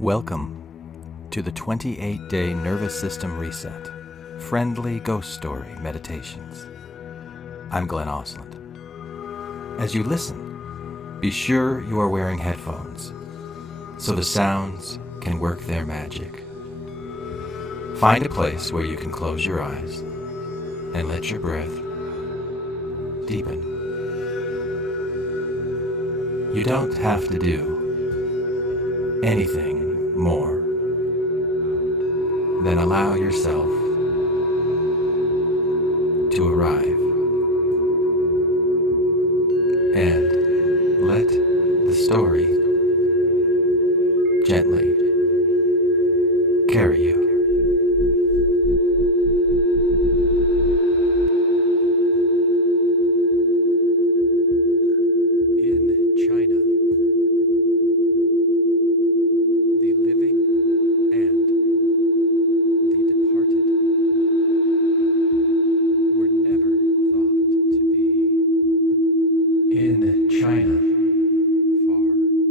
Welcome to the 28-day nervous system reset, friendly ghost story meditations. I'm Glenn Osland. As you listen, be sure you are wearing headphones so the sounds can work their magic. Find a place where you can close your eyes and let your breath deepen. You don't have to do anything more than allow yourself to arrive and let the story gently carry you. In China, the living and the departed were never thought to be. In China, far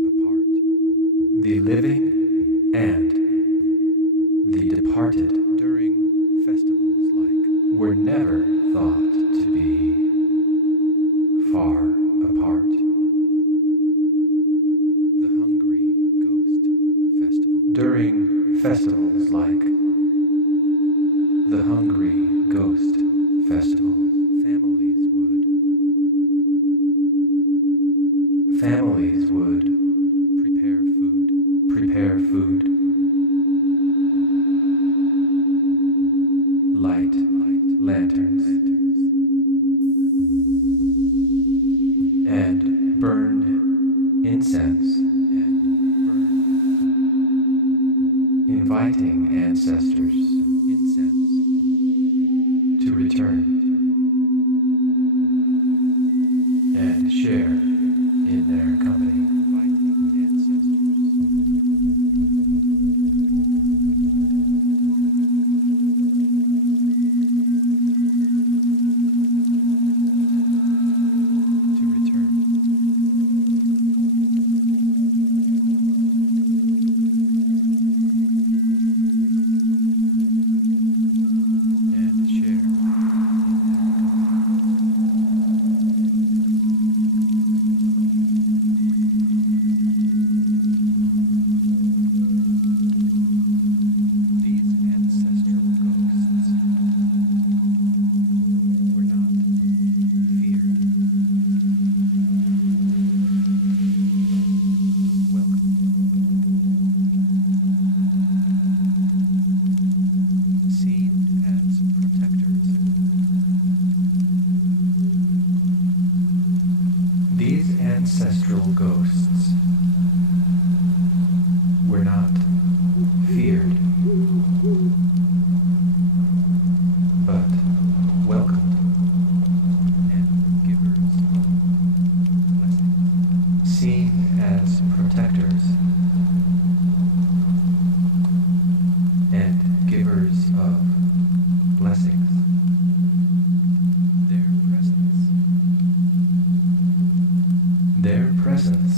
apart, the living and the departed during festivals like were never thought to be far apart. The Hungry Ghost Festival. During festivals like the Hungry Ghost Festival, families would prepare food, light lanterns, and burn incense, inviting ancestors to return and share in their company. These ancestral ghosts were not feared, but welcomed and givers of blessings, seen as protectors and givers of blessings. Their presence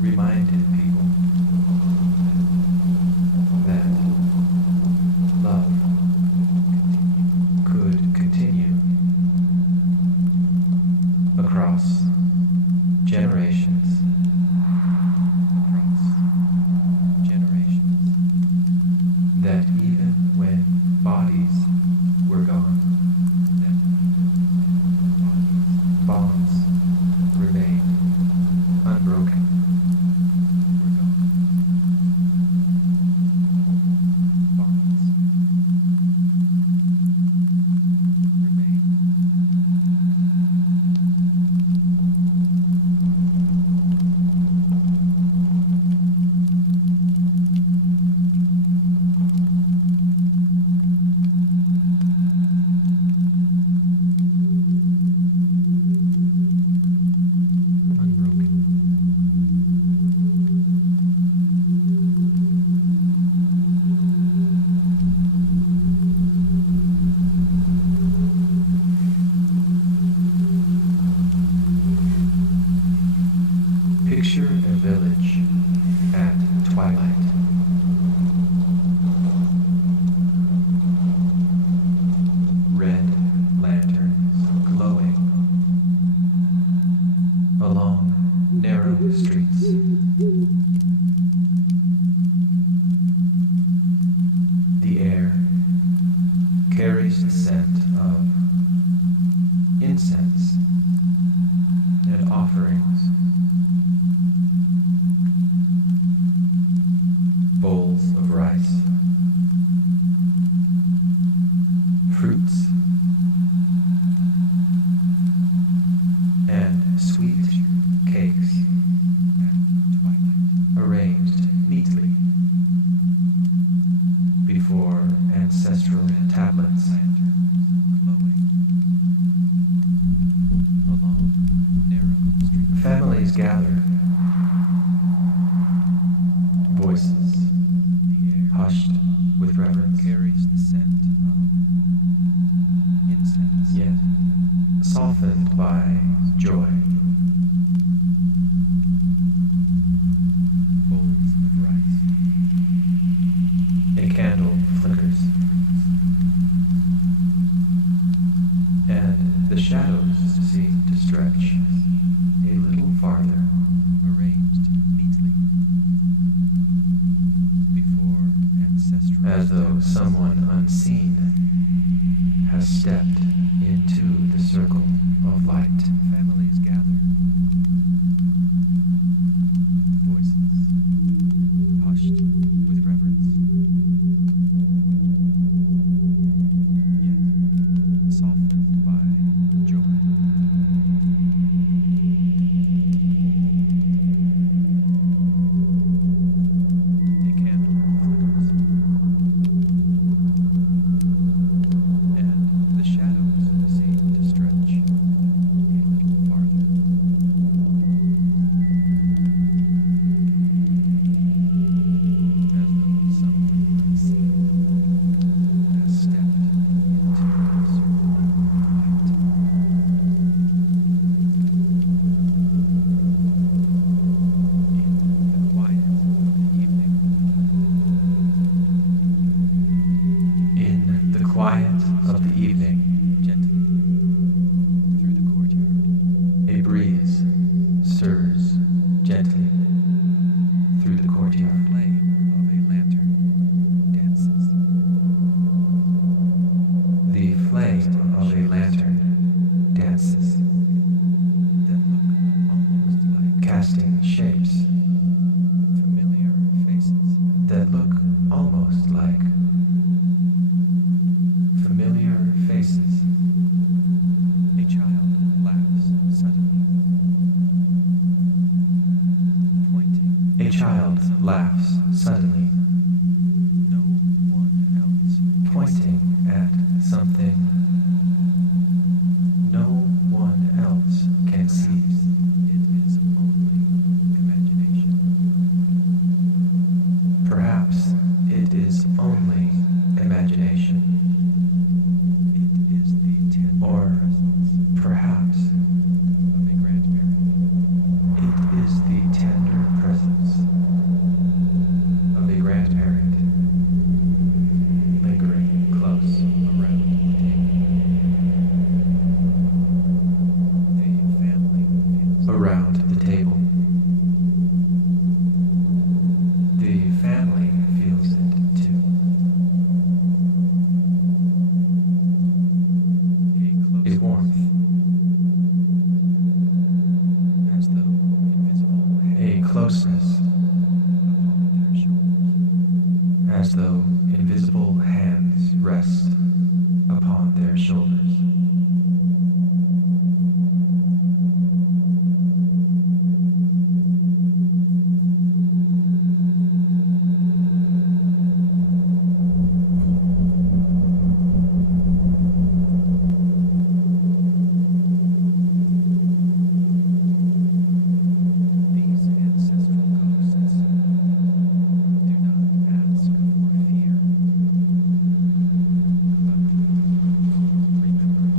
reminded people that love could continue across generations. That even when bodies were gone, bonds remain unbroken. Bonds remain. Picture a village twilight. Red lanterns glowing along narrow streets. The air carries the scent of incense and offerings. Bowls of rice, fruits, and sweet cakes arranged neatly before ancestral tablets. Families gather, voices hushed with reverence, carries the scent of incense, yet softened by joy. bowls of rice, A candle flickers, and the shadows seem to stretch a little farther, arranged neatly before ancestral as though someone unseen has stepped into the circle of light. families gather, voices hushed with reverence, yet softened by joy. A candle flickers, and the shadows seem to stretch a little farther. As though someone unseen has stepped into the circle of light. In the quiet of the evening, In the quiet of the evening, gently through the courtyard, a breeze stirs gently through the courtyard. flame of a lantern dances. The flame of a lantern dances, That look almost like casting shapes familiar faces. that look almost like familiar faces. A child laughs suddenly, pointing. A child laughs suddenly, No one else can pointing at something no one else can see. Perhaps it is only imagination. Perhaps it is only imagination, It is the tender or presence perhaps of a grandparent, it is the tender presence of a grandparent lingering close around the table. A family feels around the table. The family feels it too. a A close warmth, as though invisible a hands closeness, upon their shoulders. as though invisible hands rest upon their shoulders. These ancestral ghosts do not ask for fear, but remember.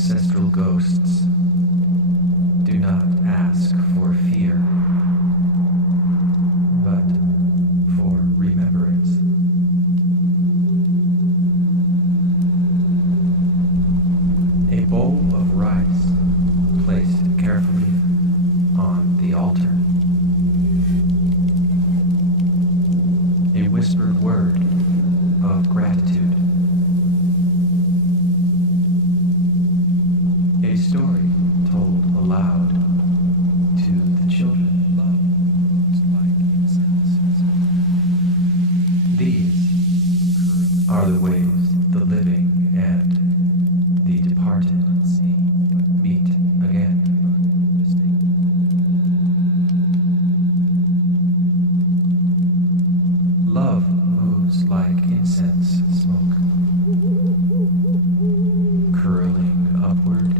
Ancestral ghosts do not ask for fear, but for remembrance. A bowl of rice placed carefully on the altar. A whispered word of gratitude. A story told aloud to the children. Love moves like incense. These are the ways the living and the departed meet again. Love moves like incense smoke, curling upward,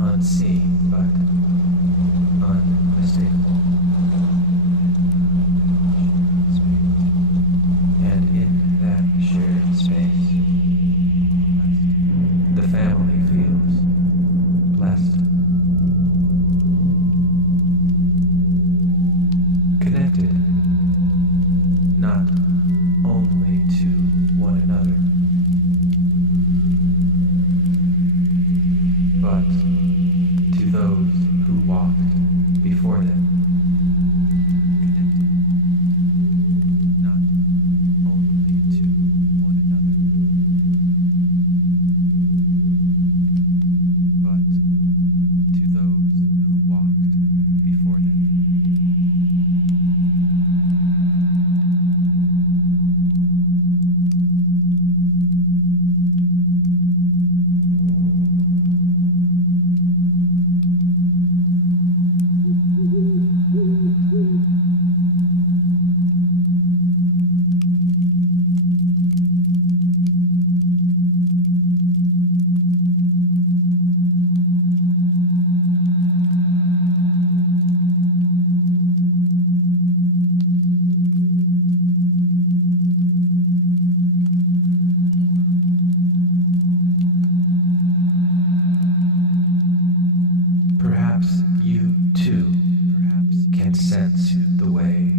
unseen but unmistakable. And in that shared space, the family feels blessed, connected not only to one another, but to those who walked before them. Not only to one another, but to those who walked before them. Perhaps you too can sense the way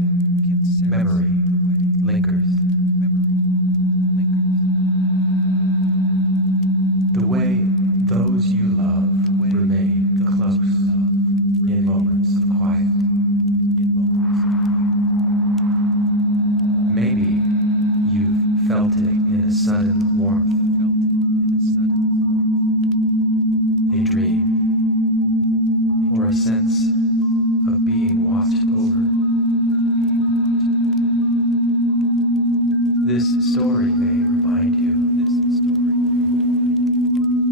memory lingers, the way those you love remain close in moments of quiet. Maybe you've felt it in a sudden warmth, a dream, or a sense of being watched over. This story may remind you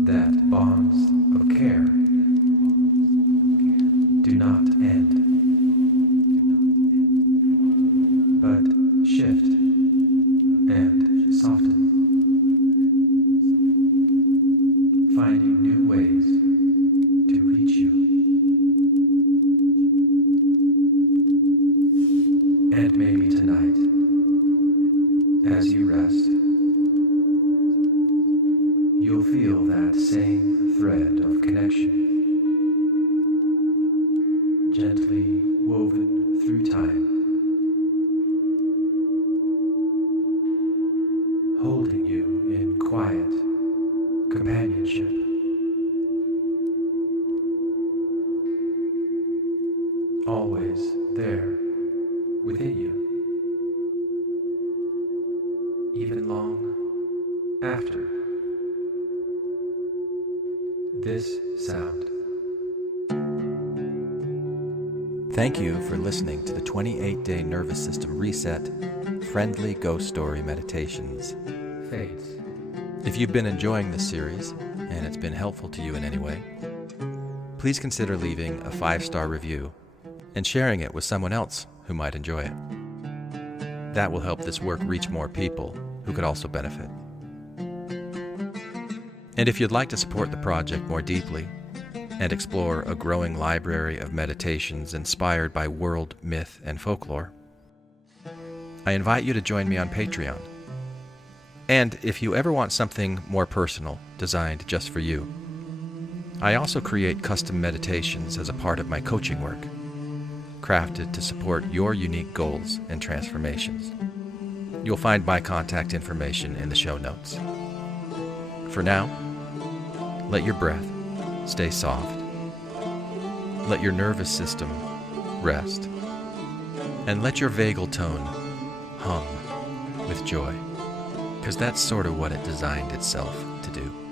that bonds of care do not end, but shift and soften, finding new ways to reach you. And maybe tonight, as you rest, you'll feel that same thread of connection, gently woven through time, holding you in quiet companionship. Always there within you, even long after this sound. Thank you for listening to the 28-day nervous system reset, friendly ghost story meditations. Fades. If you've been enjoying this series and it's been helpful to you in any way, please consider leaving a 5-star review and sharing it with someone else who might enjoy it. That will help this work reach more people who could also benefit. And if you'd like to support the project more deeply and explore a growing library of meditations inspired by world, myth, and folklore, I invite you to join me on Patreon. And if you ever want something more personal, designed just for you, I also create custom meditations as a part of my coaching work, crafted to support your unique goals and transformations. You'll find my contact information in the show notes. For now, let your breath stay soft. Let your nervous system rest. And let your vagal tone hum with joy, because that's sort of what it designed itself to do.